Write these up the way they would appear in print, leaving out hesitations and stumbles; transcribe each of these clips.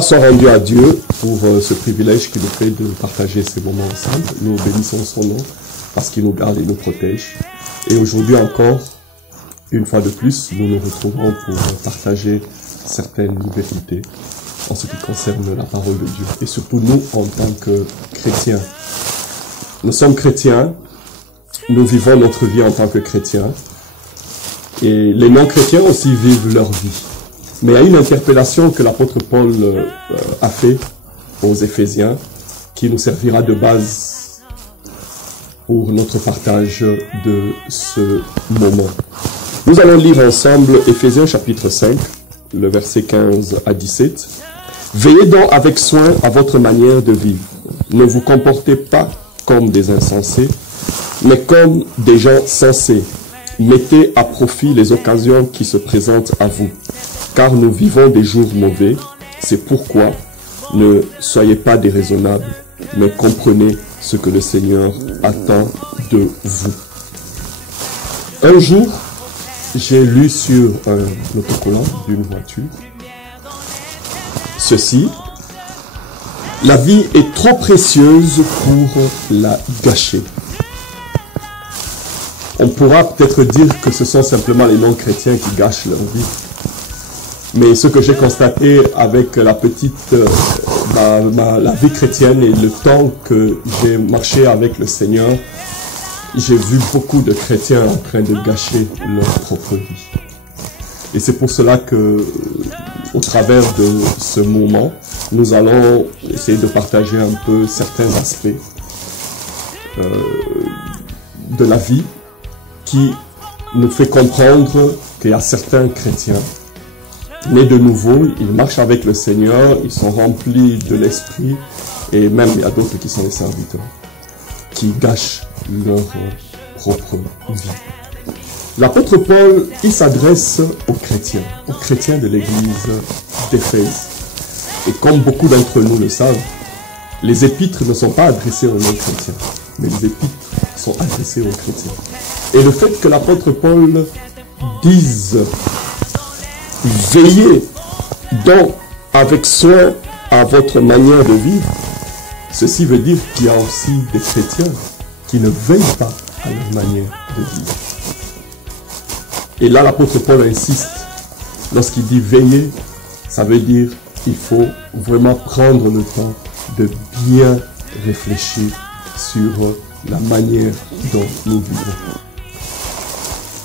Soit rendu à Dieu pour ce privilège qu'il nous fait de partager ces moments ensemble. Nous bénissons son nom parce qu'il nous garde et nous protège. Et aujourd'hui encore, une fois de plus, nous nous retrouvons pour partager certaines vérités en ce qui concerne la parole de Dieu. Et surtout nous, en tant que chrétiens. Nous sommes chrétiens, nous vivons notre vie en tant que chrétiens. Et les non-chrétiens aussi vivent leur vie. Mais il y a une interpellation que l'apôtre Paul a fait aux Éphésiens qui nous servira de base pour notre partage de ce moment. Nous allons lire ensemble Éphésiens chapitre 5, le verset 15 à 17. « Veillez donc avec soin à votre manière de vivre. Ne vous comportez pas comme des insensés, mais comme des gens sensés. Mettez à profit les occasions qui se présentent à vous. Car nous vivons des jours mauvais, c'est pourquoi ne soyez pas déraisonnables, mais comprenez ce que le Seigneur attend de vous. » Un jour, j'ai lu sur un autocollant d'une voiture ceci: « La vie est trop précieuse pour la gâcher. » On pourra peut-être dire que ce sont simplement les non-chrétiens qui gâchent leur vie. Mais ce que j'ai constaté avec la vie chrétienne et le temps que j'ai marché avec le Seigneur, j'ai vu beaucoup de chrétiens en train de gâcher leur propre vie. Et c'est pour cela que, au travers de ce moment, nous allons essayer de partager un peu certains aspects de la vie qui nous fait comprendre qu'il y a certains chrétiens nés de nouveau, ils marchent avec le Seigneur, ils sont remplis de l'Esprit, et même il y a d'autres qui sont des serviteurs, qui gâchent leur propre vie. L'apôtre Paul, il s'adresse aux chrétiens de l'église d'Éphèse. Et comme beaucoup d'entre nous le savent, les épîtres ne sont pas adressées aux non-chrétiens, mais les épîtres sont adressées aux chrétiens. Et le fait que l'apôtre Paul dise « Veillez donc avec soin à votre manière de vivre », ceci veut dire qu'il y a aussi des chrétiens qui ne veillent pas à leur manière de vivre. Et là, l'apôtre Paul insiste. Lorsqu'il dit « veiller », ça veut dire qu'il faut vraiment prendre le temps de bien réfléchir sur la manière dont nous vivons.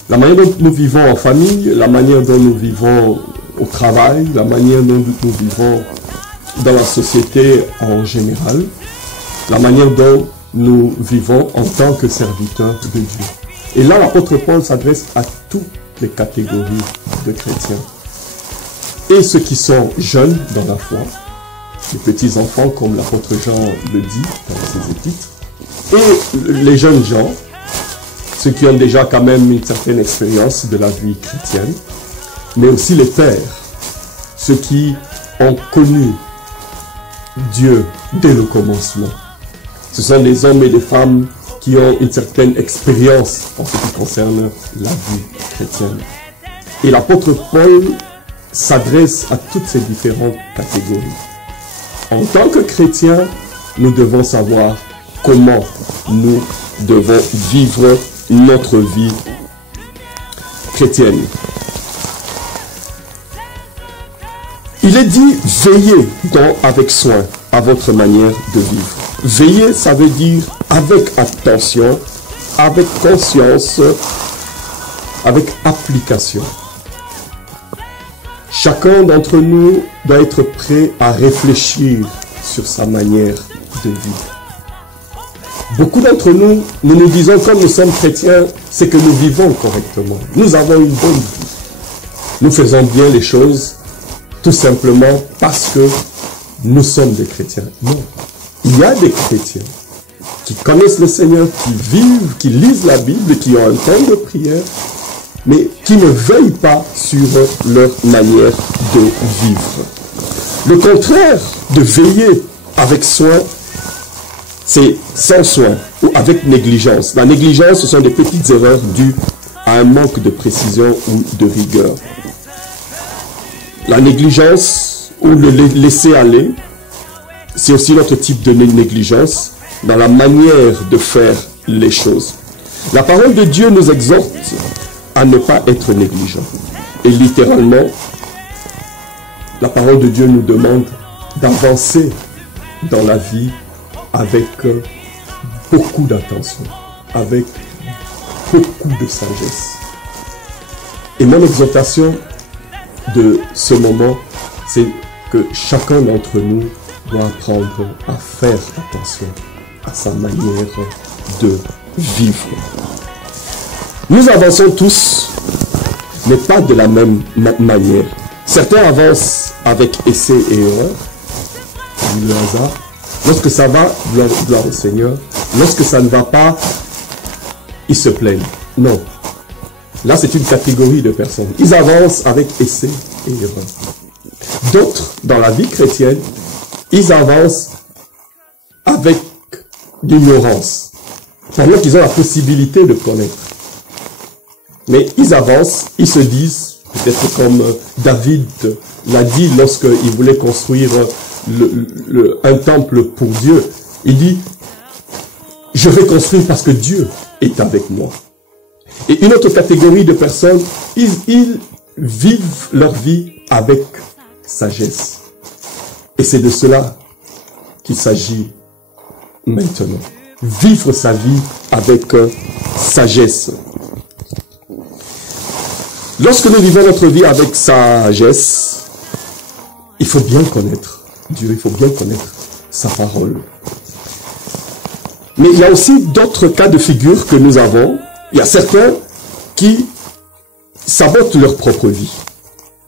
La manière dont nous vivons en famille, la manière dont nous vivons au travail, la manière dont nous vivons dans la société en général, la manière dont nous vivons en tant que serviteurs de Dieu. Et là, l'apôtre Paul s'adresse à toutes les catégories de chrétiens. Et ceux qui sont jeunes dans la foi, les petits enfants comme l'apôtre Jean le dit dans ses épîtres, et les jeunes gens, ceux qui ont déjà quand même une certaine expérience de la vie chrétienne, mais aussi les pères, ceux qui ont connu Dieu dès le commencement. Ce sont des hommes et des femmes qui ont une certaine expérience en ce qui concerne la vie chrétienne. Et l'apôtre Paul s'adresse à toutes ces différentes catégories. En tant que chrétiens, nous devons savoir comment nous devons vivre notre vie chrétienne. Il est dit « Veillez donc avec soin à votre manière de vivre ». Veiller, ça veut dire avec attention, avec conscience, avec application. Chacun d'entre nous doit être prêt à réfléchir sur sa manière de vivre. Beaucoup d'entre nous, nous nous disons comme nous sommes chrétiens, c'est que nous vivons correctement. Nous avons une bonne vie. Nous faisons bien les choses tout simplement parce que nous sommes des chrétiens. Non. Il y a des chrétiens qui connaissent le Seigneur, qui vivent, qui lisent la Bible, qui ont un temps de prière, mais qui ne veillent pas sur leur manière de vivre. Le contraire de veiller avec soin, c'est sans soin ou avec négligence. La négligence, ce sont des petites erreurs dues à un manque de précision ou de rigueur. La négligence ou le laisser aller, c'est aussi notre type de négligence dans la manière de faire les choses. La parole de Dieu nous exhorte à ne pas être négligent. Et littéralement, la parole de Dieu nous demande d'avancer dans la vie avec beaucoup d'attention, avec beaucoup de sagesse. Et mon exhortation de ce moment, c'est que chacun d'entre nous doit apprendre à faire attention à sa manière de vivre. Nous avançons tous, mais pas de la même manière. Certains avancent avec essai et erreur, dit le hasard. Lorsque ça va, gloire au Seigneur. Lorsque ça ne va pas, ils se plaignent. Non. Là, c'est une catégorie de personnes. Ils avancent avec essai et erreur. D'autres, dans la vie chrétienne, ils avancent avec l'ignorance. C'est-à-dire qu'ils ont la possibilité de connaître. Mais ils avancent, ils se disent, peut-être comme David l'a dit lorsqu'il voulait construire un temple pour Dieu. Il dit, je vais construire parce que Dieu est avec moi. Et une autre catégorie de personnes, ils vivent leur vie avec sagesse. Et c'est de cela qu'il s'agit maintenant. Vivre sa vie avec sagesse. Lorsque nous vivons notre vie avec sagesse, il faut bien connaître Dieu, il faut bien connaître sa parole. Mais il y a aussi d'autres cas de figure que nous avons. Il y a certains qui sabotent leur propre vie.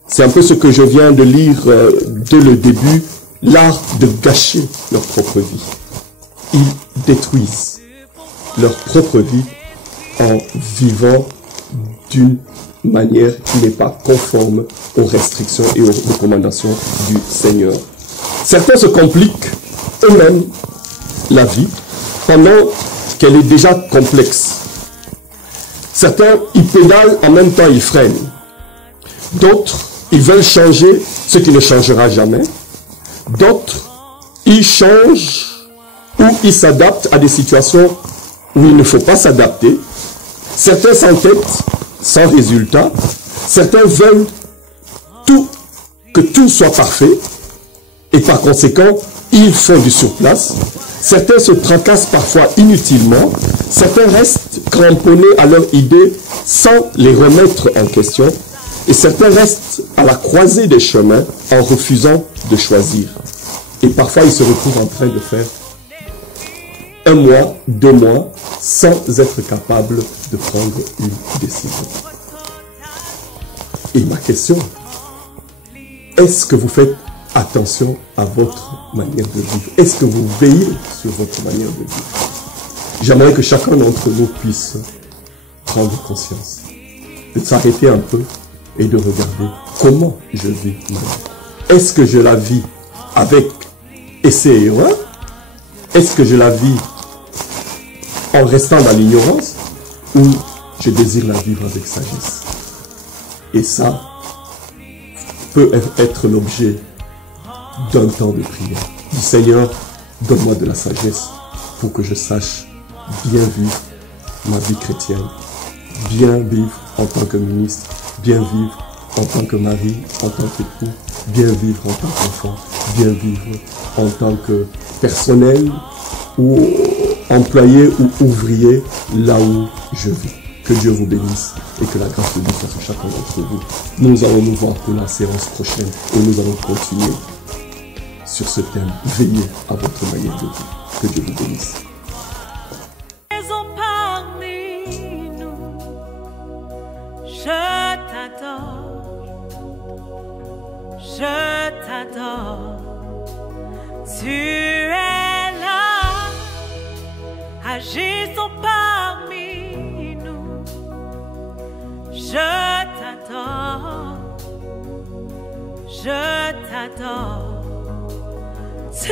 C'est un peu ce que je viens de lire dès le début, l'art de gâcher leur propre vie. Ils détruisent leur propre vie en vivant d'une manière qui n'est pas conforme aux restrictions et aux recommandations du Seigneur. Certains se compliquent eux-mêmes la vie pendant qu'elle est déjà complexe. Certains, ils pédalent, en même temps ils freinent. D'autres, ils veulent changer ce qui ne changera jamais. D'autres, ils changent ou ils s'adaptent à des situations où il ne faut pas s'adapter. Certains s'entêtent sans résultat. Certains veulent que tout soit parfait. Et par conséquent, ils font du surplace. Certains se tracassent parfois inutilement. Certains restent cramponnés à leur idée sans les remettre en question. Et certains restent à la croisée des chemins en refusant de choisir. Et parfois, ils se retrouvent en train de faire 1 mois, 2 mois, sans être capables de prendre une décision. Et ma question, est-ce que vous faites attention à votre manière de vivre? Est-ce que vous veillez sur votre manière de vivre? J'aimerais que chacun d'entre nous puisse prendre conscience, de s'arrêter un peu et de regarder comment je vis ma vie. Est-ce que je la vis avec essai et erreur? Est-ce que je la vis en restant dans l'ignorance ou je désire la vivre avec sagesse? Et ça peut être l'objet d'un temps de prière. Du Seigneur, donne-moi de la sagesse pour que je sache bien vivre ma vie chrétienne, bien vivre en tant que ministre, bien vivre en tant que mari, en tant qu'époux, bien vivre en tant qu'enfant, bien vivre en tant que personnel ou employé ou ouvrier là où je vis. Que Dieu vous bénisse et que la grâce de Dieu soit sur chacun d'entre vous. Nous allons nous voir pour la séance prochaine et nous allons continuer sur ce thème. Veillez à votre manière de vivre. Que Dieu vous bénisse. Je t'adore, tu es là, agissons parmi nous. Je t'adore, tu